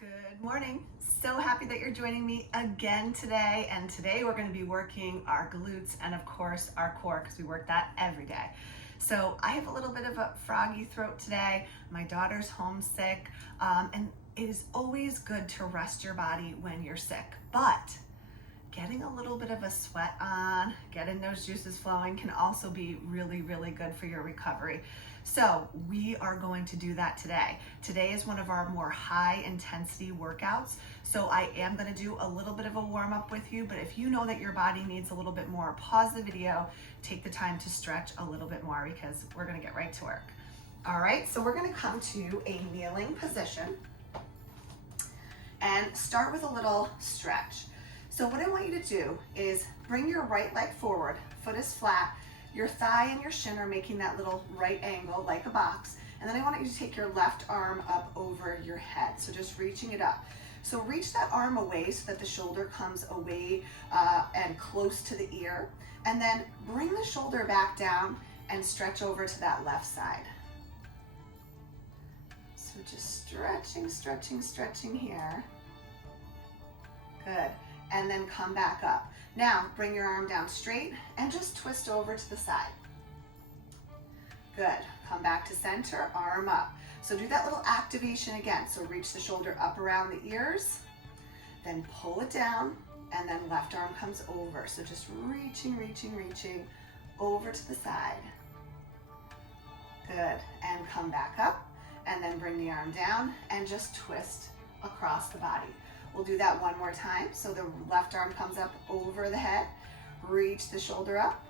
Good morning. So happy that you're joining me again today. And today we're going to be working our glutes and of course our core because we work that every day. So I have a little bit of a froggy throat today. My daughter's homesick, and it is always good to rest your body when you're sick. But getting a little bit of a sweat on, getting those juices flowing can also be really, really good for your recovery. So we are going to do that today. Today is one of our more high intensity workouts. So I am going to do a little bit of a warm up with you, but if you know that your body needs a little bit more, pause the video, take the time to stretch a little bit more because we're going to get right to work. All right, so we're going to come to a kneeling position and start with a little stretch. So what I want you to do is bring your right leg forward, foot is flat, your thigh and your shin are making that little right angle like a box, and then I want you to take your left arm up over your head, so just reaching it up. So reach that arm away so that the shoulder comes away and close to the ear, and then bring the shoulder back down and stretch over to that left side. So just stretching, stretching, stretching here. Good. And then come back up. Now, bring your arm down straight and just twist over to the side. Good. Come back to center, arm up. So do that little activation again. So reach the shoulder up around the ears, then pull it down, and then left arm comes over. So just reaching, reaching, reaching over to the side. Good. And come back up, and then bring the arm down and just twist across the body. We'll do that one more time. So the left arm comes up over the head, reach the shoulder up,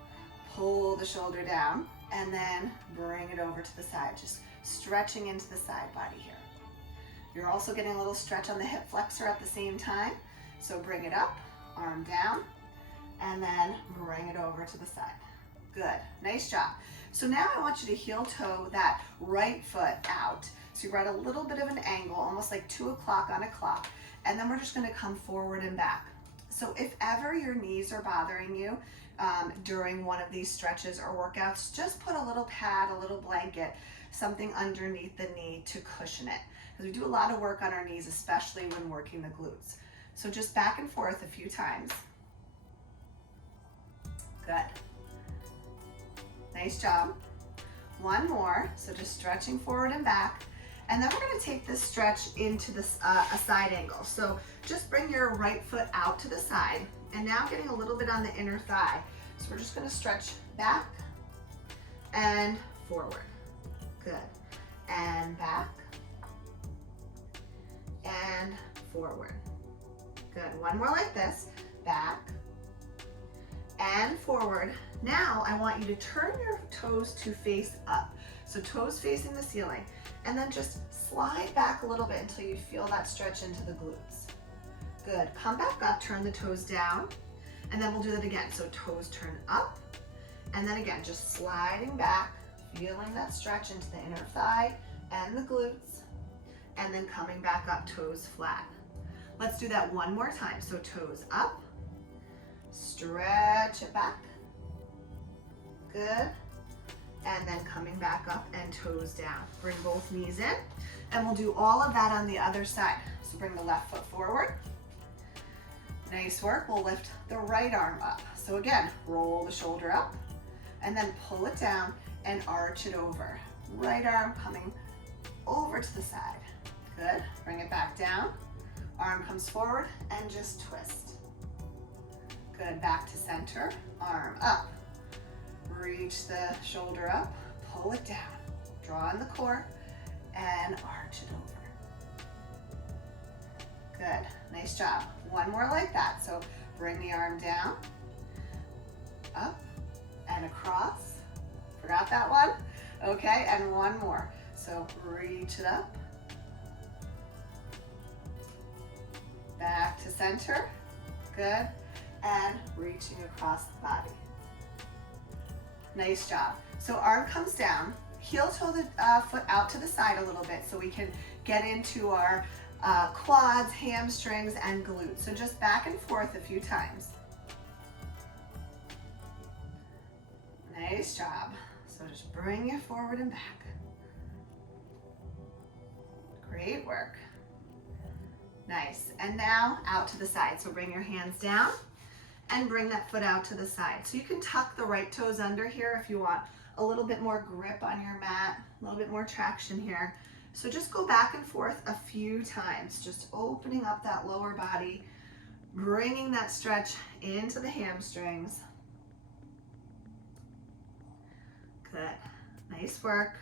pull the shoulder down, and then bring it over to the side, just stretching into the side body here. You're also getting a little stretch on the hip flexor at the same time. So bring it up, arm down, and then bring it over to the side. Good, nice job. So now I want you to heel toe that right foot out. So you're at a little bit of an angle, almost like 2 o'clock on a clock. And then we're just gonna come forward and back. So if ever your knees are bothering you during one of these stretches or workouts, just put a little pad, a little blanket, something underneath the knee to cushion it. Because we do a lot of work on our knees, especially when working the glutes. So just back and forth a few times. Good. Nice job. One more, so just stretching forward and back. And then we're gonna take this stretch into this, a side angle. So just bring your right foot out to the side, and now getting a little bit on the inner thigh. So we're just gonna stretch back and forward. Good. And back and forward. Good. One more like this. Back and forward. Now I want you to turn your toes to face up. So toes facing the ceiling. And then just slide back a little bit until you feel that stretch into the glutes. Good. Come back up, turn the toes down, and then we'll do that again. So toes turn up, and then again, just sliding back, feeling that stretch into the inner thigh and the glutes, and then coming back up, toes flat. Let's do that one more time. So toes up, stretch it back. Good. And then coming back up and toes down. Bring both knees in, and we'll do all of that on the other side. So bring the left foot forward. Nice work. We'll lift the right arm up. So again, roll the shoulder up, and then pull it down and arch it over. Right arm coming over to the side. Good. Bring it back down. Arm comes forward and just twist. Good. Back to center. Arm up. Reach the shoulder up, pull it down, draw in the core, and arch it over. Good, nice job. One more like that. So bring the arm down, up, and across. Forgot that one? Okay, and one more. So reach it up, back to center, good, and reaching across the body. Nice job. So arm comes down, heel toe the foot out to the side a little bit so we can get into our quads, hamstrings, and glutes. So just back and forth a few times. Nice job. So just bring it forward and back. Great work. Nice. And now out to the side. So bring your hands down and bring that foot out to the side. So you can tuck the right toes under here if you want a little bit more grip on your mat, a little bit more traction here. So just go back and forth a few times, just opening up that lower body, bringing that stretch into the hamstrings. Good. Nice work.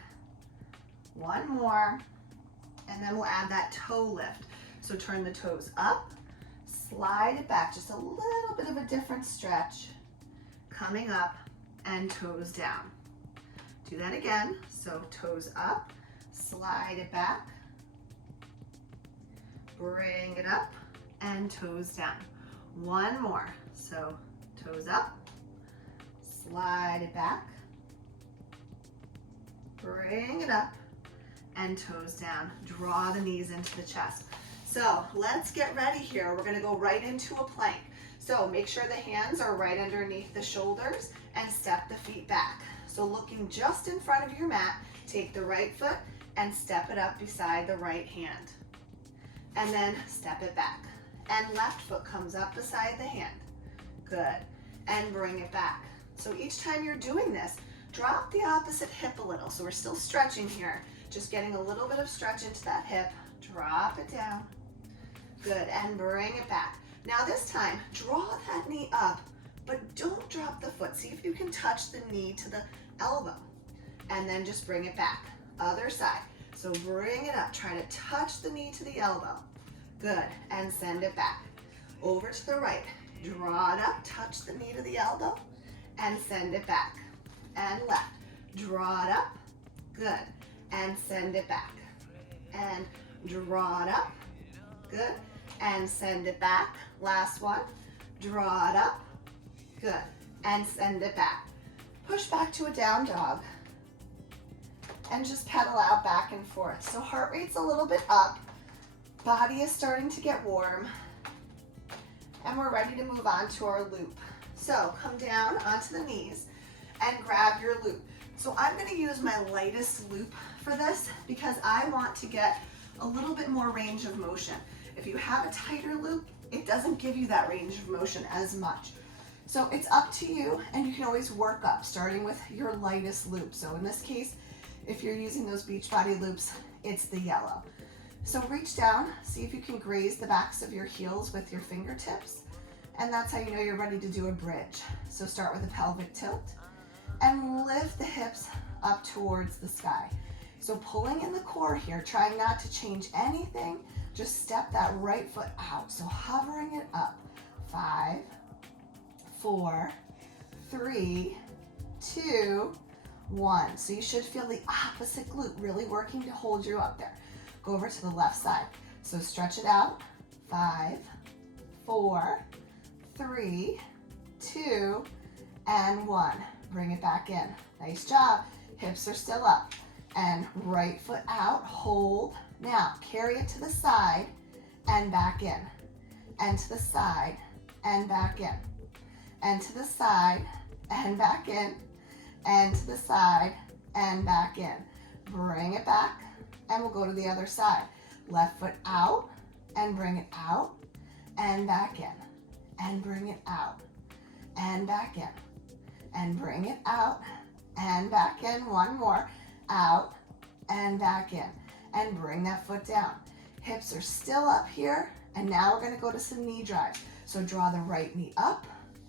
One more. And then we'll add that toe lift. So turn the toes up, slide it back, just a little bit of a different stretch. Coming up and toes down. Do that again. So toes up, slide it back, bring it up, and toes down. One more. So toes up, slide it back, bring it up, and toes down. Draw the knees into the chest. So let's get ready here. We're gonna go right into a plank. So make sure the hands are right underneath the shoulders and step the feet back. So looking just in front of your mat, take the right foot and step it up beside the right hand. And then step it back. And left foot comes up beside the hand. Good. And bring it back. So each time you're doing this, drop the opposite hip a little. So we're still stretching here. Just getting a little bit of stretch into that hip. Drop it down. Good, and bring it back. Now this time, draw that knee up, but don't drop the foot. See if you can touch the knee to the elbow. And then just bring it back. Other side. So bring it up. Try to touch the knee to the elbow. Good, and send it back. Over to the right. Draw it up, touch the knee to the elbow, and send it back. And left. Draw it up. Good. And send it back. And draw it up. Good. And send it back. Last one. Draw it up. Good. And send it back. Push back to a down dog. And just pedal out back and forth. So heart rate's a little bit up. Body is starting to get warm. And we're ready to move on to our loop. So come down onto the knees and grab your loop. So I'm going to use my lightest loop for this because I want to get a little bit more range of motion. If you have a tighter loop, it doesn't give you that range of motion as much. So it's up to you, and you can always work up, starting with your lightest loop. So in this case, if you're using those Beachbody loops, it's the yellow. So reach down, see if you can graze the backs of your heels with your fingertips, and that's how you know you're ready to do a bridge. So start with a pelvic tilt, and lift the hips up towards the sky. So pulling in the core here, trying not to change anything, just step that right foot out. So hovering it up. 5, 4, 3, 2, 1. So you should feel the opposite glute really working to hold you up there. Go over to the left side. So stretch it out. 5, 4, 3, 2, and 1. Bring it back in. Nice job. Hips are still up. And right foot out, hold. Now, carry it to the side and back in. And to the side and back in. And to the side and back in. And to the side and back in. Bring it back and we'll go to the other side. Left foot out and bring it out and back in. And bring it out and back in. And bring it out and back in. One more. Out and back in. And bring that foot down. Hips are still up here. And now we're going to go to some knee drives. So draw the right knee up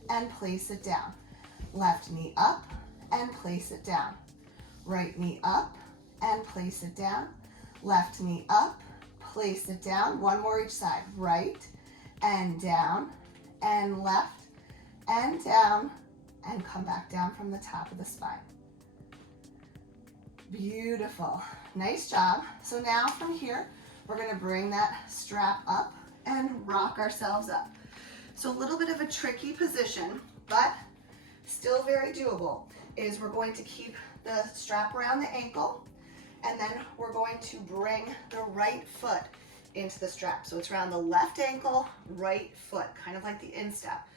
and place it down. Left knee up and place it down. Right knee up and place it down. Left knee up, place it down. One more each side. Right and down and left and down and come back down from the top of the spine. Beautiful. Nice job. So now from here, we're going to bring that strap up and rock ourselves up. So a little bit of a tricky position, but still very doable, is we're going to keep the strap around the ankle, and then we're going to bring the right foot into the strap. So it's around the left ankle, right foot, kind of like the instep.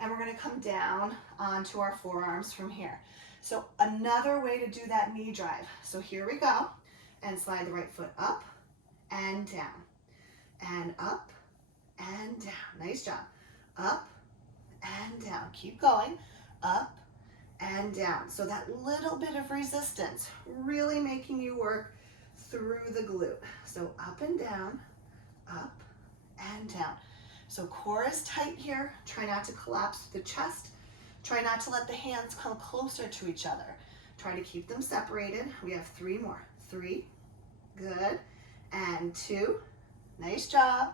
And we're going to come down onto our forearms from here. So another way to do that knee drive. So here we go. And slide the right foot up and down. And up and down. Nice job. Up and down. Keep going. Up and down. So that little bit of resistance really making you work through the glute. So up and down, up and down. So core is tight here. Try not to collapse the chest. Try not to let the hands come closer to each other. Try to keep them separated. We have 3 more. 3, good, and 2, nice job,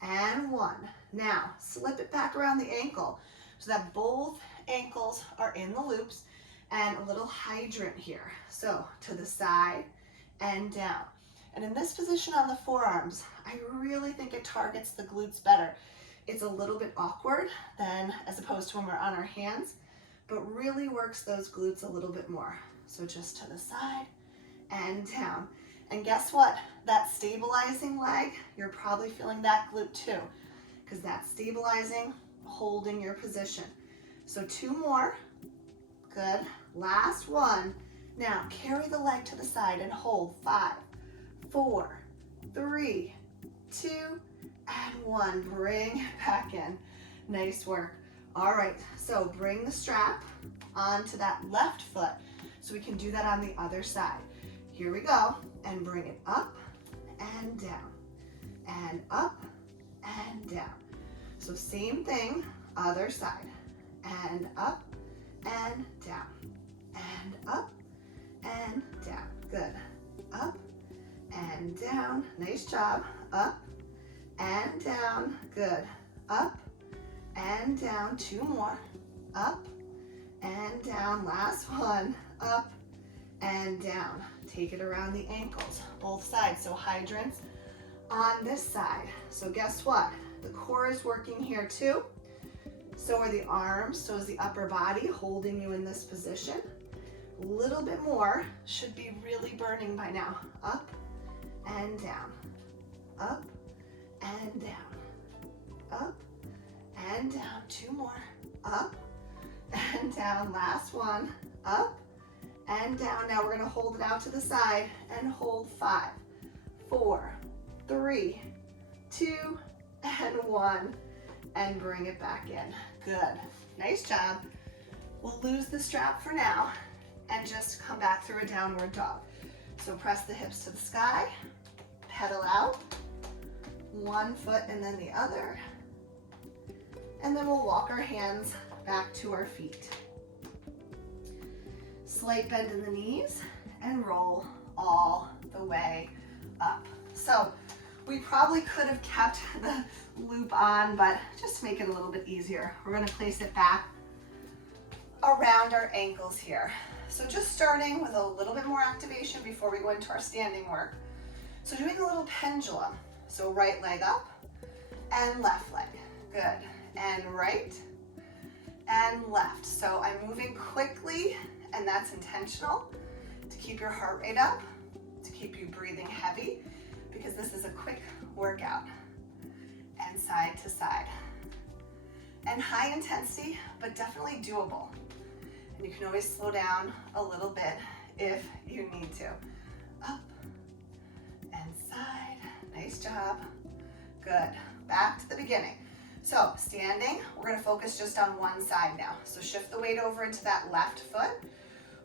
and 1. Now, slip it back around the ankle so that both ankles are in the loops, and a little hydrant here. So to the side and down. And in this position on the forearms, I really think it targets the glutes better. It's a little bit awkward than as opposed to when we're on our hands, but really works those glutes a little bit more. So just to the side and down. And guess what? That stabilizing leg, you're probably feeling that glute too, because that's stabilizing, holding your position. So 2 more, good, last 1. Now carry the leg to the side and hold. 5, 4, 3, 2, and 1. Bring it back in. Nice work. All right, so bring the strap onto that left foot so we can do that on the other side. Here we go, and bring it up and down, and up and down. So same thing, other side, and up and down, and up and down. Good. Up and down. Nice job. Up and down. Good. Up and down. 2 more. Up and down. Last 1. Up and down. Take it around the ankles, both sides. So hydrants on this side. So guess what? The core is working here too. So are the arms, so is the upper body holding you in this position. A little bit more, should be really burning by now. Up and down, up and down, up and down. 2 more, up and down. Last 1, up and down. Now we're gonna hold it out to the side and hold 5, 4, 3, 2, and 1, and bring it back in. Good, nice job. We'll lose the strap for now and just come back through a downward dog. So press the hips to the sky, pedal out, 1 foot and then the other, and then we'll walk our hands back to our feet. Slight bend in the knees and roll all the way up. So we probably could have kept the loop on, but just to make it a little bit easier, we're gonna place it back around our ankles here. So just starting with a little bit more activation before we go into our standing work. So doing a little pendulum. So right leg up and left leg. Good. And right and left. So I'm moving quickly, and that's intentional to keep your heart rate up, to keep you breathing heavy, because this is a quick workout. And side to side. And high intensity, but definitely doable. And you can always slow down a little bit if you need to. Up and side. Nice job. Good. Back to the beginning. So standing, we're going to focus just on one side now. So shift the weight over into that left foot.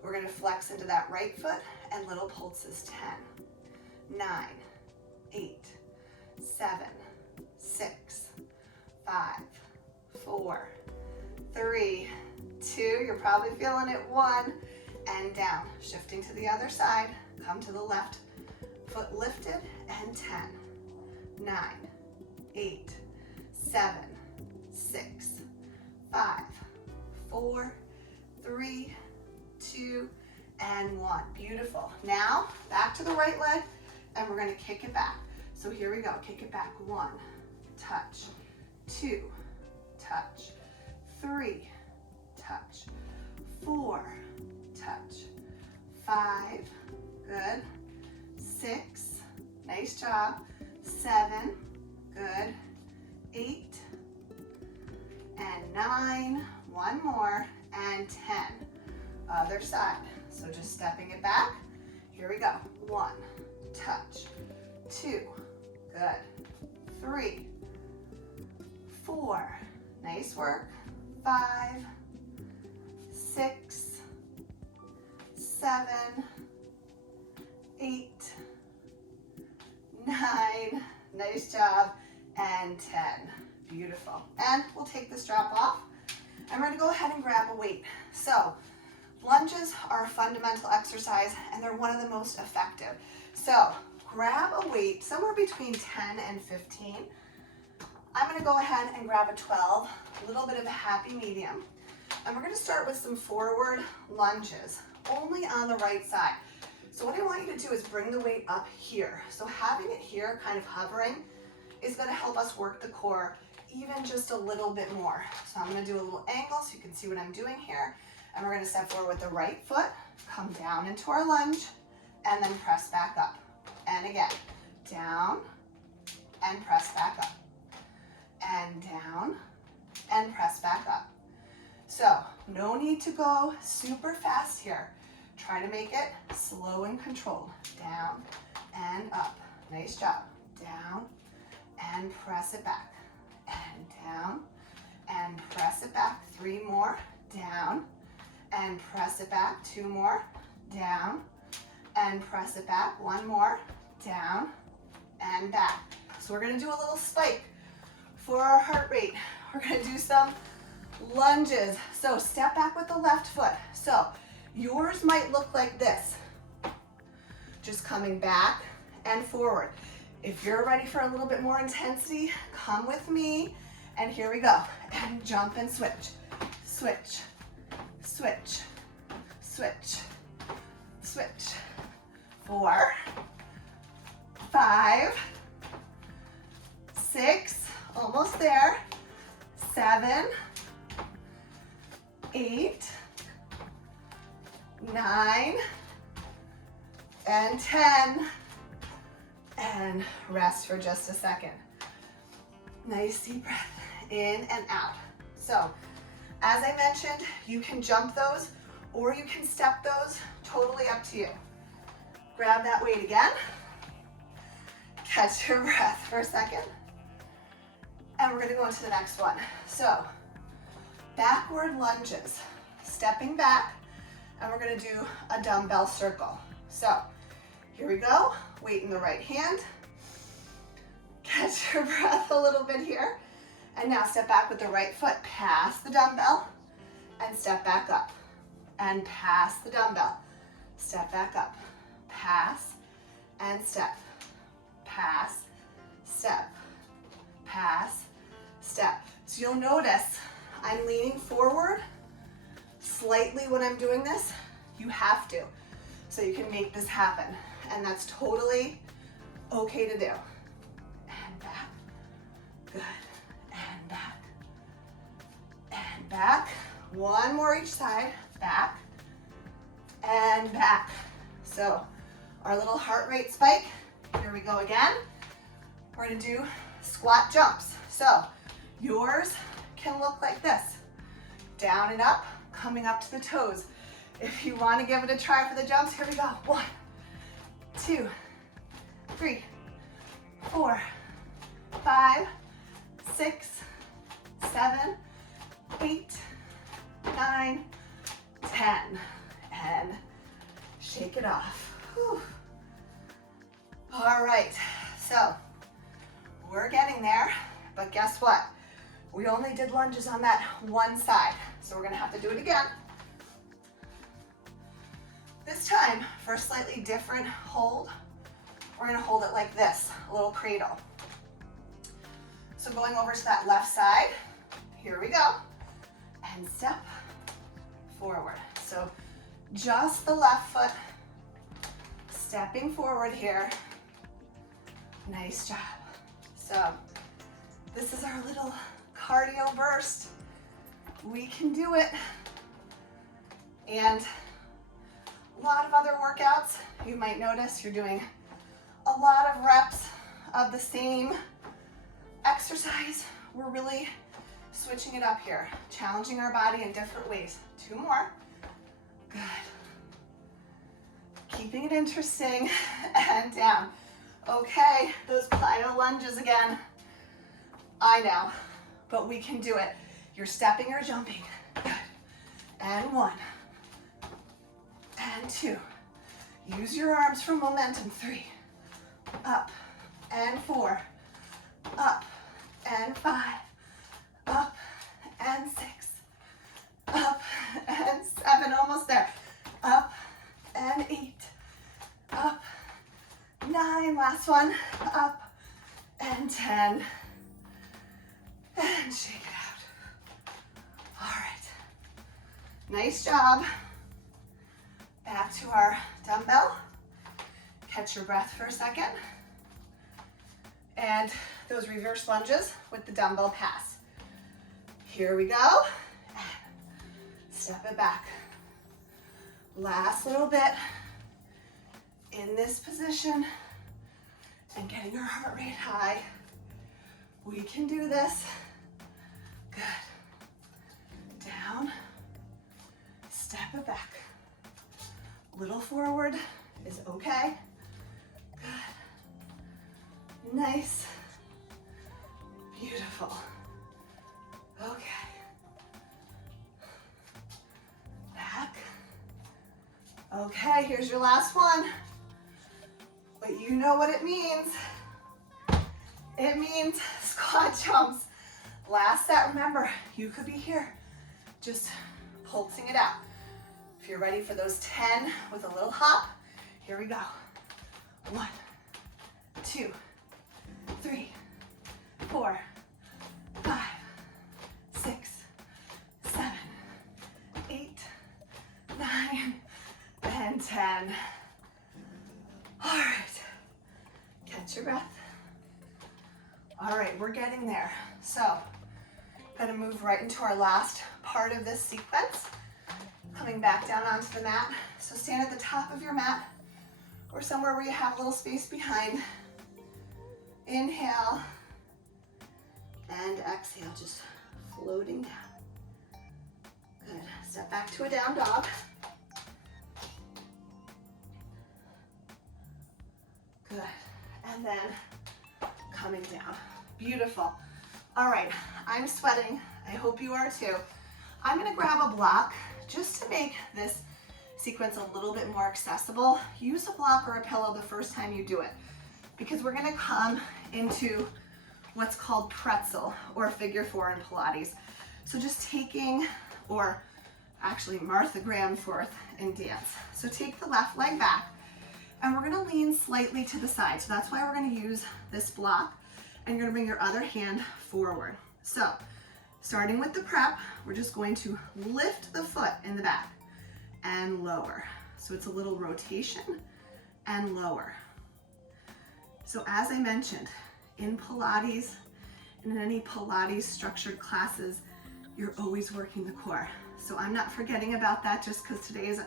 We're going to flex into that right foot and little pulses. 10, 9, 8, 7, 6, 5, 4, 3, 2, you're probably feeling it, 1, and down. Shifting to the other side, come to the left foot lifted, and 10, 9, 8, 7, 6, 5, 4, 3, 2, and 1. Beautiful. Now, back to the right leg, and we're gonna kick it back. So here we go, kick it back. 1, touch, 2, touch, 3, touch, 4, touch, 5, good, 6, nice job, 7, good, 8, and 9, 1 more, and 10. Other side. So just stepping it back. Here we go. 1, touch, 2, good, 3, 4, nice work, 5, 6, 7, 8, 9, nice job, and 10. Beautiful. And we'll take this drop off, and we're gonna go ahead and grab a weight. So lunges are a fundamental exercise, and they're one of the most effective. So grab a weight somewhere between 10 and 15. I'm gonna go ahead and grab a 12, a little bit of a happy medium. And we're gonna start with some forward lunges, only on the right side. So what I want you to do is bring the weight up here. So having it here, kind of hovering, is gonna help us work the core even just a little bit more. So I'm gonna do a little angle so you can see what I'm doing here. And we're gonna step forward with the right foot, come down into our lunge, and then press back up. And again, down, and press back up. And down, and press back up. So no need to go super fast here. Try to make it slow and controlled. Down and up. Nice job. Down and press it back. And down and press it back. 3 more. Down and press it back. 2 more. Down and press it back. 1 more. Down and back. So we're gonna do a little spike for our heart rate. We're gonna do some lunges. So step back with the left foot. So yours might look like this, just coming back and forward. If you're ready for a little bit more intensity, come with me, and here we go. And jump and switch, switch, switch, switch, switch. 4, 5, 6, almost there, 7, 8, 9, and 10. And rest for just a second. Nice deep breath in and out. So, as I mentioned, you can jump those or you can step those, totally up to you. Grab that weight again. Catch your breath for a second. And we're gonna go into the next one. So, backward lunges, stepping back, and we're gonna do a dumbbell circle. So, here we go, weight in the right hand. Catch your breath a little bit here. And now step back with the right foot, pass the dumbbell, and step back up. And pass the dumbbell, step back up. Pass, and step. Pass, step. Pass, step. So you'll notice I'm leaning forward slightly when I'm doing this. You have to, so you can make this happen. And that's totally okay to do. And back, good, and back, and back. 1 more each side, back, and back. So our little heart rate spike, here we go again. We're gonna do squat jumps. So yours can look like this, down and up, coming up to the toes. If you wanna give it a try for the jumps, here we go. 1, 2, 3, 4, 5, 6, 7, 8, 9, 10. And shake it off. Whew. All right, so we're getting there, but guess what? We only did lunges on that one side, so we're gonna have to do it again. This time, for a slightly different hold, we're gonna hold it like this, a little cradle. So going over to that left side, here we go, and step forward. So just the left foot, stepping forward here. Nice job. So this is our little cardio burst. We can do it. And a lot of other workouts, you might notice you're doing a lot of reps of the same exercise. We're really switching it up here, challenging our body in different ways. 2 more. Good. Keeping it interesting and down. Okay, those plyo lunges again. I know, but we can do it. You're stepping or jumping. Good. And 1. And 2. Use your arms for momentum. 3. Up. And 4. Up. And 5. Up. And 6. Up. And 7. Almost there. Up. And 8. Up. 9. Last one. Up. And 10. And shake it out. All right. Nice job. Back to our dumbbell. Catch your breath for a second. And those reverse lunges with the dumbbell pass. Here we go. Step it back. Last little bit in this position and getting our heart rate high. We can do this. Good. Down. Step it back. Little forward is okay. Good. Nice. Beautiful. Okay. Back. Okay, here's your last one. But you know what it means. It means squat jumps. Last set, remember, you could be here, just pulsing it out. If you're ready for those 10 with a little hop, here we go. 1, 2, 3, 4, 5, 6, 7, 8, 9, and 10. All right, catch your breath. All right, we're getting there. So, gonna move right into our last part of this sequence. Coming back down onto the mat. So stand at the top of your mat or somewhere where you have a little space behind. Inhale and exhale, just floating down. Good. Step back to a down dog. Good. And then coming down. Beautiful. All right, I'm sweating. I hope you are too. I'm gonna grab a block just to make this sequence a little bit more accessible. Use a block or a pillow the first time you do it, because we're gonna come into what's called pretzel or figure 4 in Pilates. So just taking, or actually Martha Graham forth in dance. So take the left leg back and we're gonna lean slightly to the side. So that's why we're gonna use this block, and you're gonna bring your other hand forward. So starting with the prep, we're just going to lift the foot in the back and lower. So it's a little rotation and lower. So as I mentioned, in Pilates, in any Pilates structured classes, you're always working the core. So I'm not forgetting about that just because today is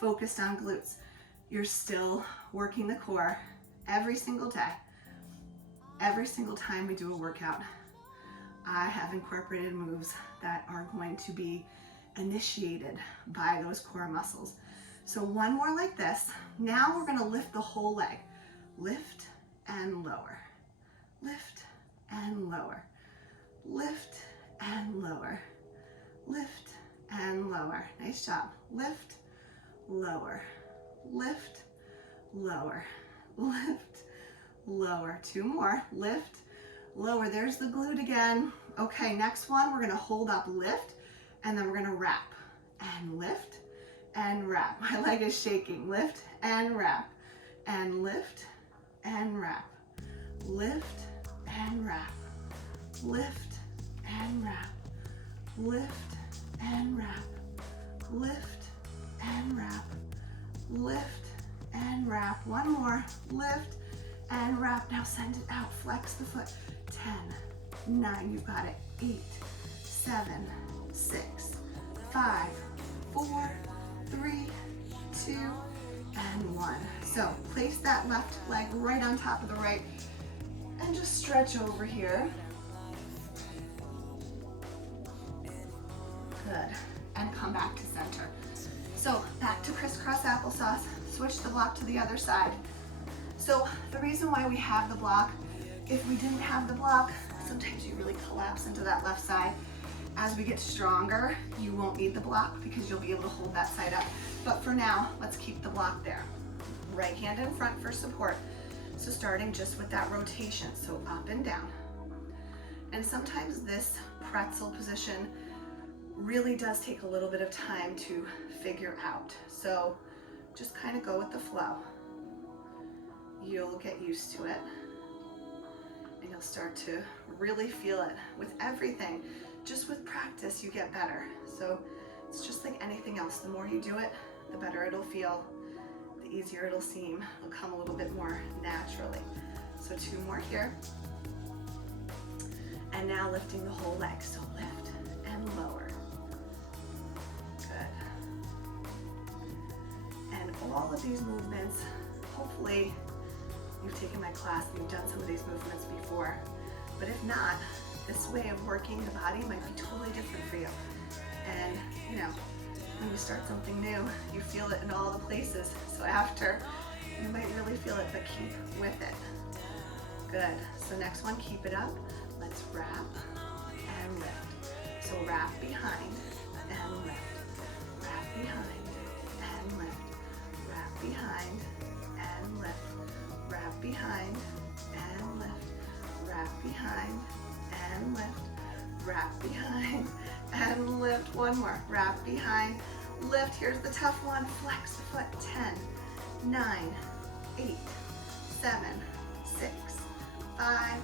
focused on glutes. You're still working the core every single day. Every single time we do a workout, I have incorporated moves that are going to be initiated by those core muscles. So one more like this. Now we're gonna lift the whole leg. Lift and lower. Lift and lower. Lift and lower. Lift and lower. Nice job. Lift, lower. Lift, lower. Lift, lower. 2 more. Lift, lower. There's the glute again. Okay, next one, we're gonna hold up, lift, and then we're gonna wrap. And lift, and wrap. My leg is shaking. Lift, and wrap. And lift, and wrap. Lift, and wrap. Lift, and wrap. Lift, and wrap. Lift, and wrap. Lift, and wrap. One more. Lift, and wrap. Now send it out. Flex the foot. 10, 9, you've got it. 8, 7, 6, 5, 4, 3, 2, and 1. So place that left leg right on top of the right and just stretch over here. Good. And come back to center. So back to crisscross applesauce. Switch the block to the other side. So the reason why we have the block, if we didn't have the block, sometimes you really collapse into that left side. As we get stronger, you won't need the block because you'll be able to hold that side up. But for now, let's keep the block there. Right hand in front for support. So starting just with that rotation, so up and down. And sometimes this pretzel position really does take a little bit of time to figure out. So just kind of go with the flow. You'll get used to it and you'll start to really feel it. With everything, just with practice, you get better. So it's just like anything else. The more you do it, the better it'll feel, the easier it'll seem. It'll come a little bit more naturally. So 2 more here. And now lifting the whole leg. So lift and lower. Good. And all of these movements, hopefully you've taken my class and you've done some of these movements before. But if not, this way of working the body might be totally different for you. And you know, when you start something new, you feel it in all the places. So after, you might really feel it, but keep with it. Good. So next one, keep it up. Let's wrap and lift. So wrap behind and lift. Wrap behind and lift. Wrap behind and lift. Wrap behind and lift. Wrap behind and lift. Wrap behind and lift. One more. Wrap behind, lift. Here's the tough one. Flex the foot. 10, 9, 8, 7, 6, 5,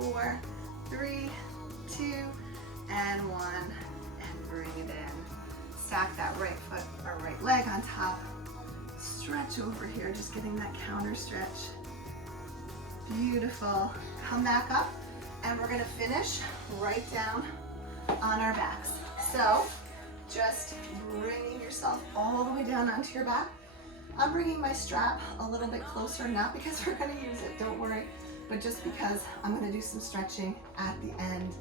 4, 3, 2, and 1. And bring it in. Stack that right foot or right leg on top. Stretch over here, just getting that counter stretch. Beautiful. Come back up, and we're gonna finish right down on our backs. So just bringing yourself all the way down onto your back. I'm bringing my strap a little bit closer, not because we're gonna use it, don't worry, but just because I'm gonna do some stretching at the end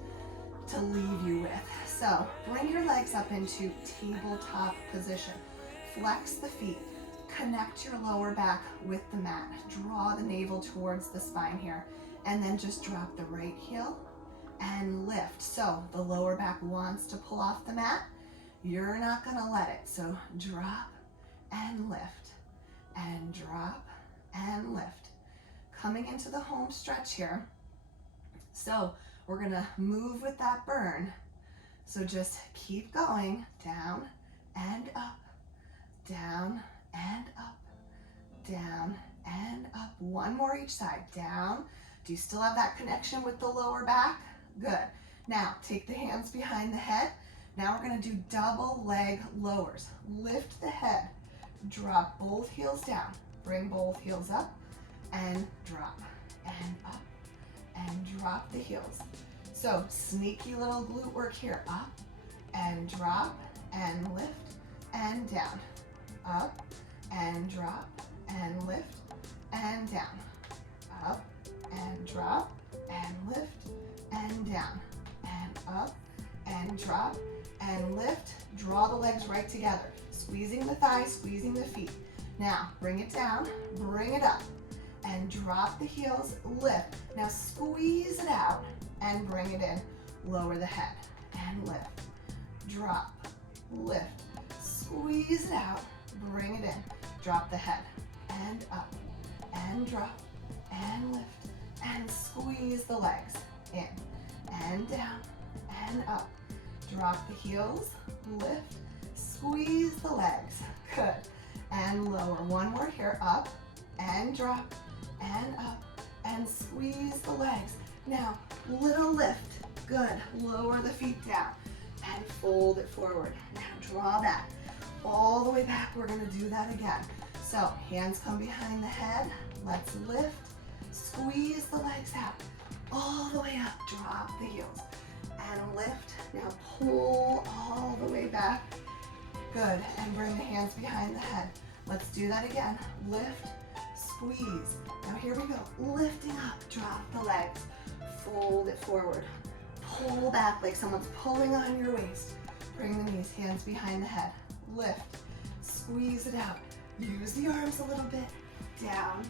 to leave you with. So bring your legs up into tabletop position. Flex the feet. Connect your lower back with the mat. Draw the navel towards the spine here. And then just drop the right heel and lift. So the lower back wants to pull off the mat. You're not gonna let it. So drop and lift and drop and lift. Coming into the home stretch here. So we're gonna move with that burn. So just keep going, down and up, down and up, down and up. One more each side, down. Do you still have that connection with the lower back? Good. Now take the hands behind the head. Now we're gonna do double leg lowers. Lift the head, drop both heels down. Bring both heels up and drop and up and drop the heels. So sneaky little glute work here. Up and drop and lift and down. Up and drop and lift and down. Up and drop and lift and down. And up and drop and lift. Draw the legs right together. Squeezing the thighs, squeezing the feet. Now bring it down, bring it up, and drop the heels, lift. Now squeeze it out and bring it in. Lower the head and lift. Drop, lift, squeeze it out, bring it in. Drop the head and up and drop and lift and squeeze the legs in and down and up. Drop the heels, lift, squeeze the legs. Good. And lower. One more here. Up and drop and up and squeeze the legs. Now, little lift. Good. Lower the feet down and fold it forward. Now draw back. All the way back. We're going to do that again. So hands come behind the head. Let's lift. Squeeze the legs out. All the way up. Drop the heels and lift. Now pull all the way back. Good. And bring the hands behind the head. Let's do that again. Lift, squeeze. Now here we go. Lifting up. Drop the legs. Fold it forward. Pull back like someone's pulling on your waist. Bring the knees, hands behind the head. Lift, squeeze it out. Use the arms a little bit. Down,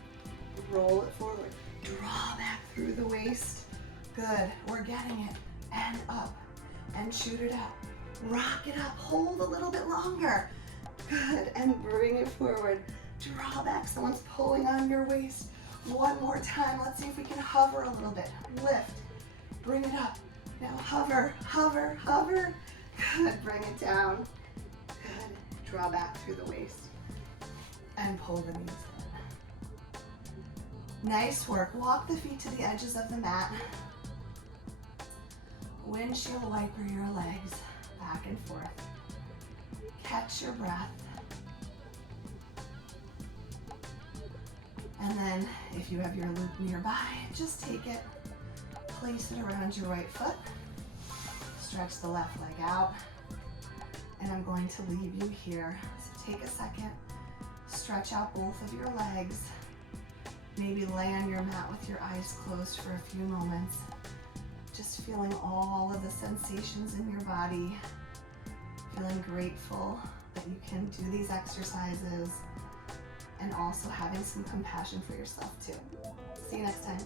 roll it forward. Draw back through the waist. Good, we're getting it. And up, and shoot it out. Rock it up, hold a little bit longer. Good, and bring it forward. Draw back, someone's pulling on your waist. One more time, let's see if we can hover a little bit. Lift, bring it up. Now hover, hover, hover. Good, bring it down. Good, draw back through the waist. And pull the knees in. Nice work, walk the feet to the edges of the mat. Windshield wiper your legs back and forth. Catch your breath. And then if you have your loop nearby, just take it, place it around your right foot, stretch the left leg out, and I'm going to leave you here. So take a second, stretch out both of your legs, maybe lay on your mat with your eyes closed for a few moments, just feeling all of the sensations in your body, feeling grateful that you can do these exercises, and also having some compassion for yourself too. See you next time.